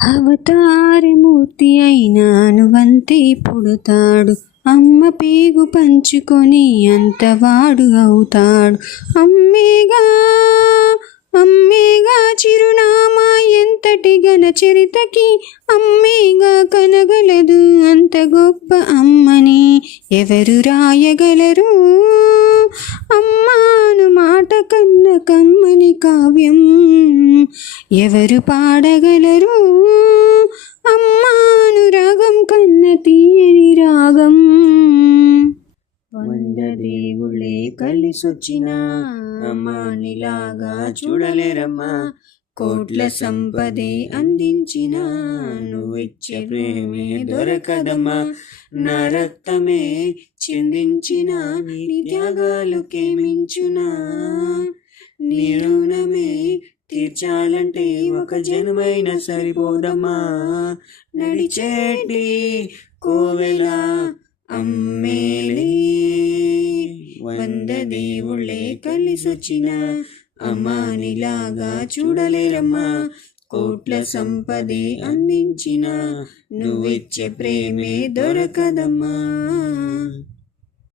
అవతారమూర్తి అయినాను వంతే పుడతాడు, అమ్మ పేగు పంచుకొని అంతవాడు అవుతాడు. అమ్మేగా అమ్మేగా చిరునామా ఎంతటి ఘన చరితకి, అమ్మేగా కనగలదు అంత గొప్ప అమ్మని ఎవరు రాయగలరు. అమ్మాను మాట కన్న కమ్మని కావ్యం ఎవరు పాడగలరు. అమ్మాను రాగం కన్న తీయని రాగం. 100 దేవుళ్ళే కలిసొచ్చిన అమ్మానిలాగా చూడలేరమ్మా, కోట్ల సంపదే అందించిన నువ్విచ్చే ప్రేమే దొరకదమ్మా. నా రక్తమే చిందించిన నీ త్యాగాలుకే మించునా, నీ రుణమే తీర్చాలంటే ఒక జన్మైన సరిపోదమ్మా. నడిచేటి కోవెల అమ్మేలే, 100 దేవుళ్ళే కలిసొచ్చిన అమ్మానిలాగా చూడలేరమ్మా, కోట్ల సంపదే అందించిన నువ్విచ్చే ప్రేమే దొరకదమ్మా.